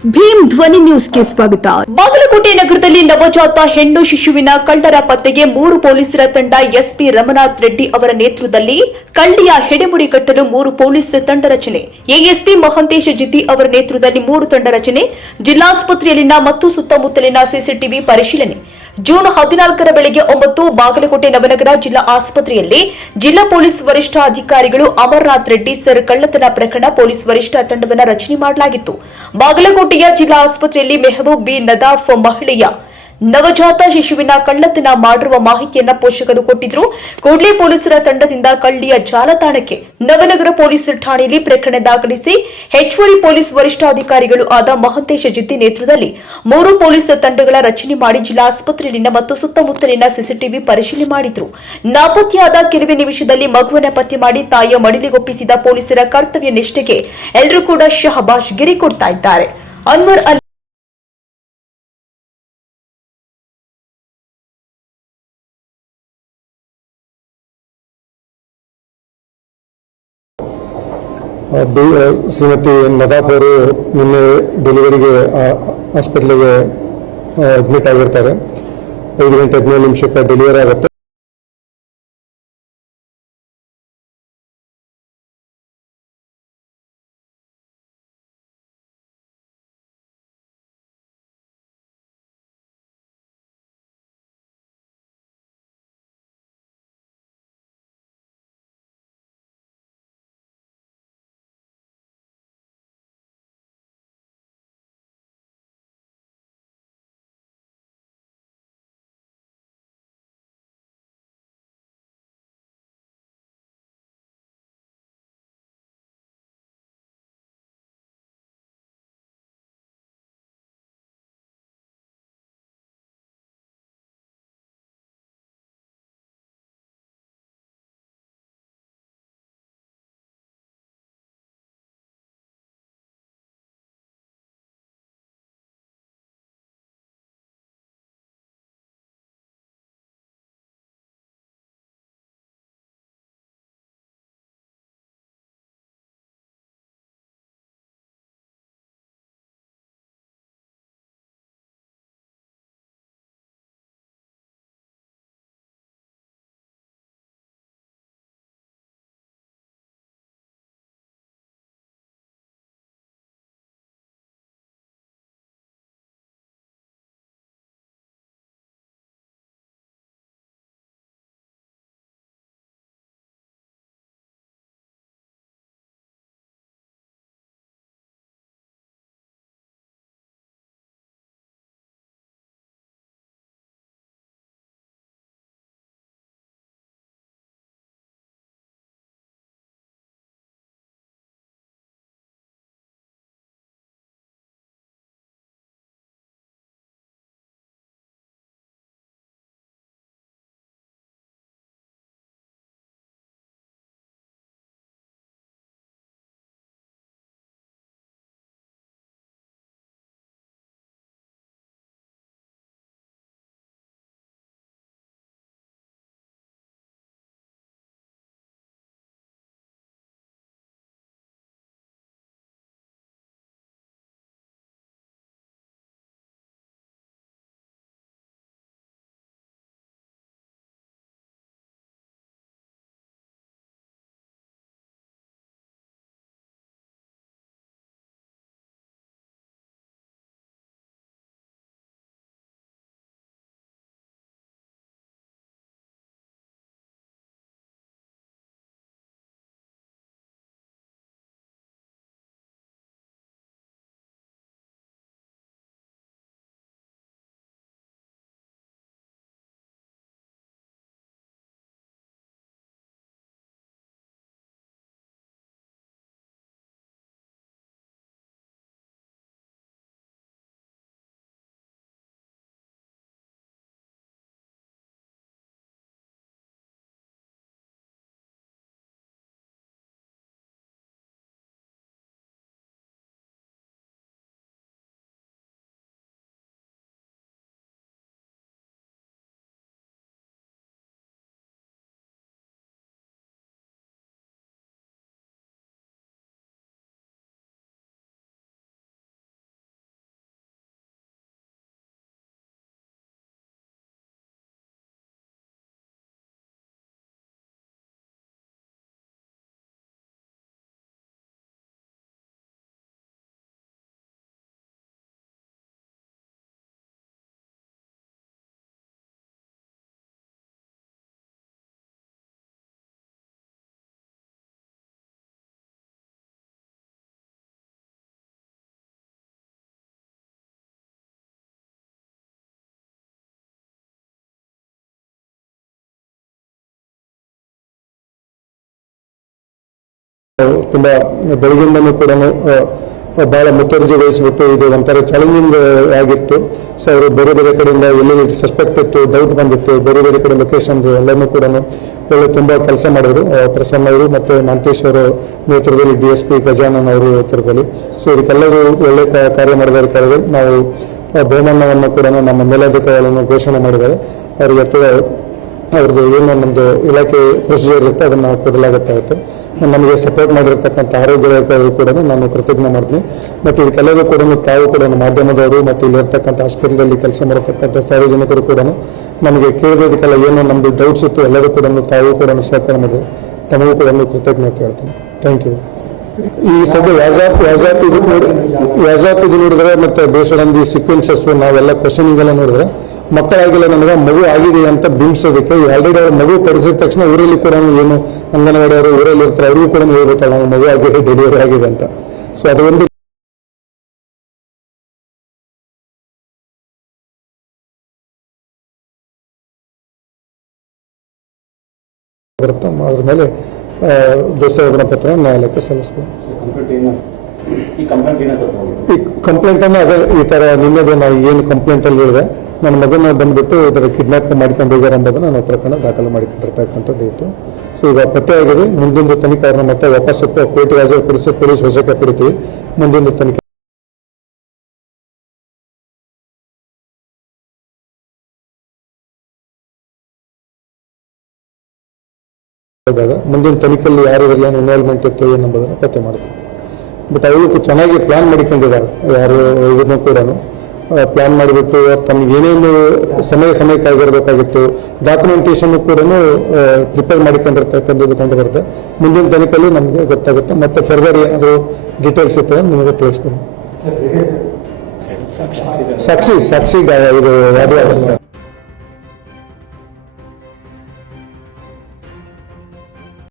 ಭೀಮ್ ಧ್ವನಿ ನ್ಯೂಸ್ಗೆ ಸ್ವಾಗತ. ಬಾಗಲಕೋಟೆ ನಗರದಲ್ಲಿ ನವಜಾತ ಹೆಣ್ಣು ಶಿಶುವಿನ ಕಳ್ಳರ ಪತ್ತೆಗೆ 3 ಪೊಲೀಸರ ತಂಡ ಎಸ್ಪಿ ರಮನಾಥ್ ರೆಡ್ಡಿ ಅವರ ನೇತೃತ್ವದಲ್ಲಿ ಕಳ್ಳಿಯ ಹೆಡೆಮುರಿ ಕಟ್ಟಲು 3 ಪೊಲೀಸ್ ತಂಡ ರಚನೆ. ಎಎಸ್ಪಿ ಮಹಂತೇಶ ಜಿದ್ದಿ ಅವರ ನೇತೃತ್ವದಲ್ಲಿ 3 ತಂಡ ರಚನೆ. ಜಿಲ್ಲಾಸ್ಪತ್ರೆಯಲ್ಲಿನ ಮತ್ತು ಸುತ್ತಮುತ್ತಲಿನ ಸಿಸಿಟಿವಿ ಪರಿಶೀಲನೆ. ಜೂನ್ 14ರ ಬೆಳಗ್ಗೆ 9 ಬಾಗಲಕೋಟೆ ನವನಗರ ಜಿಲ್ಲಾ ಆಸ್ಪತ್ರೆಯಲ್ಲಿ ಜಿಲ್ಲಾ ಪೊಲೀಸ್ ವರಿಷ್ಠಾಧಿಕಾರಿಗಳು ಅಮರನಾಥ್ ರೆಡ್ಡಿ ಸರ್ ಕಳ್ಳತನ ಪ್ರಕರಣ ಪೊಲೀಸ್ ವರಿಷ್ಠ ತಂಡವನ್ನು ರಚನೆ ಮಾಡಲಾಗಿತ್ತು. ಬಾಗಲಕೋಟೆಯ ಜಿಲ್ಲಾ ಆಸ್ಪತ್ರೆಯಲ್ಲಿ ಮೆಹಬೂಬ್ ಬಿ ನದಾಫ್ ಮಹಿಳೆಯ ನವಜಾತ ಶಿಶುವಿನ ಕಳ್ಳತನ ಮಾಡಿರುವ ಮಾಹಿತಿಯನ್ನ ಪೋಷಕರು ಕೊಟ್ಟಿದ್ರು. ಕೂಡಲೇ ಪೊಲೀಸರ ತಂಡದಿಂದ ಕಳ್ಳಿಯ ಜಾಲತಾಣಕ್ಕೆ ನವನಗರ ಪೊಲೀಸ್ ಠಾಣೆಯಲ್ಲಿ ಪ್ರಕರಣ ದಾಖಲಿಸಿ ಹೆಚ್ಚುವರಿ ಪೊಲೀಸ್ ವರಿಷ್ಠಾಧಿಕಾರಿಗಳು ಆದ ಮಹಂತೇಶ ಜಿದ್ದಿ ನೇತೃತ್ವದಲ್ಲಿ 3 ಪೊಲೀಸ್ ತಂಡಗಳ ರಚನೆ ಮಾಡಿ ಜಿಲ್ಲಾ ಆಸ್ಪತ್ರೆಯಲ್ಲಿನ ಮತ್ತು ಸುತ್ತಮುತ್ತಲಿನ ಸಿಸಿಟಿವಿ ಪರಿಶೀಲನೆ ಮಾಡಿದ್ರು. ನಾಪತ್ತೆಯಾದ ಕೆಲವೇ ನಿಮಿಷದಲ್ಲಿ ಮಗುವನ್ನ ಪತ್ತೆ ಮಾಡಿ ತಾಯಿಯ ಮಡಿಲಿಗೊಪ್ಪಿಸಿದ ಪೊಲೀಸರ ಕರ್ತವ್ಯ ನಿಷ್ಠೆಗೆ ಎಲ್ಲರೂ ಕೂಡ ಶಹಬಾಷ್ ಗಿರಿ ಕೊಡ್ತಾ ಇದ್ದಾರೆ. ಅನ್ವರ್ ಅಲಿ ಶ್ರೀಮತಿ ನದಾಫ್ ಅವರು ನಿನ್ನೆ ಡೆಲಿವರಿಗೆ ಹಾಸ್ಪಿಟ್ಲಿಗೆ ಅಡ್ಮಿಟ್ ಆಗಿರ್ತಾರೆ. 5 ಗಂಟೆ 15 ನಿಮಿಷಕ್ಕೆ ಡೆಲಿವರಿ ಆಗುತ್ತೆ. ತುಂಬಾ ಬೆಳಗಿಂದನೂ ಕೂಡ ಬಹಳ ಮುತುವರ್ಜಿ ವಹಿಸಿಬಿಟ್ಟು ಇದು ಒಂಥರ ಚಾಲೆಂಜಿಂಗ್ ಆಗಿತ್ತು. ಸೊ ಅವರು ಬೇರೆ ಬೇರೆ ಕಡೆಯಿಂದ ಎಲ್ಲಿ ಸಸ್ಪೆಕ್ಟ್ ಇತ್ತು, ಡೌಟ್ ಬಂದಿತ್ತು, ಬೇರೆ ಬೇರೆ ಕಡೆ ಲೊಕೇಶನ್ ಎಲ್ಲನೂ ಕೂಡ ಒಳ್ಳೆ ತುಂಬ ಕೆಲಸ ಮಾಡಿದ್ರು. ಪ್ರಸನ್ನ ಅವರು ಮತ್ತು ಮಾಂತೇಶ್ ಅವರ ನೇತೃತ್ವದಲ್ಲಿ DSP ಗಜಾನನ್ ಅವರು ನೇತೃತ್ವದಲ್ಲಿ. ಸೊ ಇದಕ್ಕೆಲ್ಲರೂ ಒಳ್ಳೆ ಕಾರ್ಯ ಮಾಡಿದ್ದಾರೆ. ಕಾರ್ಯದಲ್ಲಿ ನಾವು ಬಹುಮಾನವನ್ನು ಕೂಡ ನಮ್ಮ ಮೇಲಧಿಕಾರಿಗಳನ್ನು ಘೋಷಣೆ ಮಾಡಿದ್ದಾರೆ. ಅವರಿಗೆ ಅವ್ರದ್ದು ಏನು ನಮ್ಮದು ಇಲಾಖೆ ಪ್ರೊಸೀಜರ್ ಇರುತ್ತೆ ಅದನ್ನು ಕೊಡಲಾಗುತ್ತಾಗುತ್ತೆ. ನಮಗೆ ಸಪೋರ್ಟ್ ಮಾಡಿರ್ತಕ್ಕಂಥ ಆರೋಗ್ಯ ಇಲಾಖೆಯವರು ಕೂಡ ನಾನು ಕೃತಜ್ಞ ಮಾಡ್ತೀನಿ. ಮತ್ತು ಇದಕ್ಕೆಲ್ಲರೂ ಕೂಡ ತಾವು ಕೂಡ ಮಾಧ್ಯಮದವರು ಮತ್ತು ಇಲ್ಲಿರ್ತಕ್ಕಂಥ ಹಾಸ್ಪಿಟಲಲ್ಲಿ ಕೆಲಸ ಮಾಡತಕ್ಕಂಥ ಸಾರ್ವಜನಿಕರು ಕೂಡ ನಮಗೆ ಕೇಳಿದಕ್ಕೆಲ್ಲ ಏನು ನಮ್ಮದು ಡೌಟ್ಸ್ ಇತ್ತು ಎಲ್ಲರೂ ಕೂಡ ತಾವು ಕೂಡ ಸಹಕಾರ ಮಾಡಿದ್ರು. ತಮಗೂ ಕೂಡ ಕೃತಜ್ಞತೆ ಹೇಳ್ತೀನಿ. Thank you. ಈ ಸದ್ಯ ವ್ಯಾಜಾಪ್ ಇದು ನೋಡಿದ್ರೆ ಮತ್ತೆ ಬೇಸಡಂದಿ ಸೀಕ್ವೆನ್ಸಸ್ ನಾವೆಲ್ಲ ಕ್ವಶನಿಂಗ್ ಎಲ್ಲ ನೋಡಿದ್ರೆ ಮಕ್ಕಳಾಗಿಲ್ಲ ನಮಗೆ ಮಗು ಆಗಿದೆ ಅಂತ ಬಿಂಬಿಸೋದಕ್ಕೆ ಆಲ್ರೆಡಿ ಅವ್ರ ಮಗು ಪಡಿಸಿದ ತಕ್ಷಣ ಊರಲ್ಲಿ ಕೂಡ ಏನು ಅಂಗನವಾಡಿಯವರು ಊರಲ್ಲಿ ಇರ್ತಾರೆ ಅವ್ರಿಗೂ ಕೂಡ ಹೇಳ್ಬೇಕಲ್ಲ ನಮ್ಗೆ ಮಗು ಆಗಿದೆ, ಡೆಲಿವರಿ ಆಗಿದೆ ಅಂತ. ಸೊ ಅದು ಒಂದು ಬರುತ್ತೆ. ಅದ್ರ ಮೇಲೆ ದೋಷಾರೋಪಣಾ ಪತ್ರ ನ್ಯಾಯಾಲಯಕ್ಕೆ ಸಲ್ಲಿಸ್ತೇವೆ. ಈ ಕಂಪ್ಲೇಂಟ್ ಅನ್ನು ಅದೇ ಈ ತರ ನಿನ್ನೆದೆ ನಾವು ಏನು ಕಂಪ್ಲೇಂಟ್ ಅಲ್ಲಿ ಹೇಳಿದೆ, ನನ್ನ ಮಗನ ಬಂದ್ಬಿಟ್ಟು ಇದರ ಕಿಡ್ನಾಪ್ ಮಾಡ್ಕೊಂಡು ಹೋಗ್ಯಾರ ಎಂಬುದನ್ನು ನಾವು ಪ್ರಕರಣ ದಾಖಲು ಮಾಡಿಕೊಂಡಿರ್ತಕ್ಕಂಥದ್ದು ಇತ್ತು. ಸೊ ಈಗ ಪತ್ತೆಯಾಗಿದೆ. ಮುಂದಿನ ತನಿಖೆ ಅವ್ರನ್ನ ಮತ್ತೆ ವಾಪಸ್ ಕೋರ್ಟ್ಗೆ ಹಾಜರುಪಡಿಸಿ ಪೊಲೀಸ್ ವಶಕ್ಕೆ ಕೊಡ್ತೀವಿ. ಮುಂದಿನ ತನಿಖೆ ಮುಂದಿನ ತನಿಖೆಯಲ್ಲಿ ಯಾರು ಇನ್ವಾಲ್ವ್ಮೆಂಟ್ ಇತ್ತು ಏನೆಂಬುದನ್ನು ಪತ್ತೆ ಮಾಡ್ತೀವಿ. ಬಟ್ ಅವರು ಚೆನ್ನಾಗಿ ಪ್ಲಾನ್ ಮಾಡಿಕೊಂಡಿದ್ದಾರೆ. ಯಾರು ಇದನ್ನು ಕೂಡ ಪ್ಲಾನ್ ಮಾಡಿಬಿಟ್ಟು ತಮ್ಗೆ ಏನೇನು ಸಮಯಕ್ಕಾಗಿರಬೇಕಾಗಿತ್ತು ಡಾಕ್ಯುಮೆಂಟೇಶನ್ ಕೂಡ ಪ್ರಿಪೇರ್ ಮಾಡಿಕೊಂಡಿರ್ತಕ್ಕಂಥದ್ದು ಕಂಡು ಬರುತ್ತೆ. ಮುಂದಿನ ತನಿಖೆಯಲ್ಲಿ ನಮಗೆ ಗೊತ್ತಾಗುತ್ತೆ. ಮತ್ತೆ ಫರ್ದರ್ ಏನಾದರೂ ಡೀಟೇಲ್ಸ್ ಇರ್ತದೆ ನಿಮಗೆ ತಿಳಿಸ್ತೀನಿ. ಸಾಕ್ಷಿ ಇದು ಯಾರು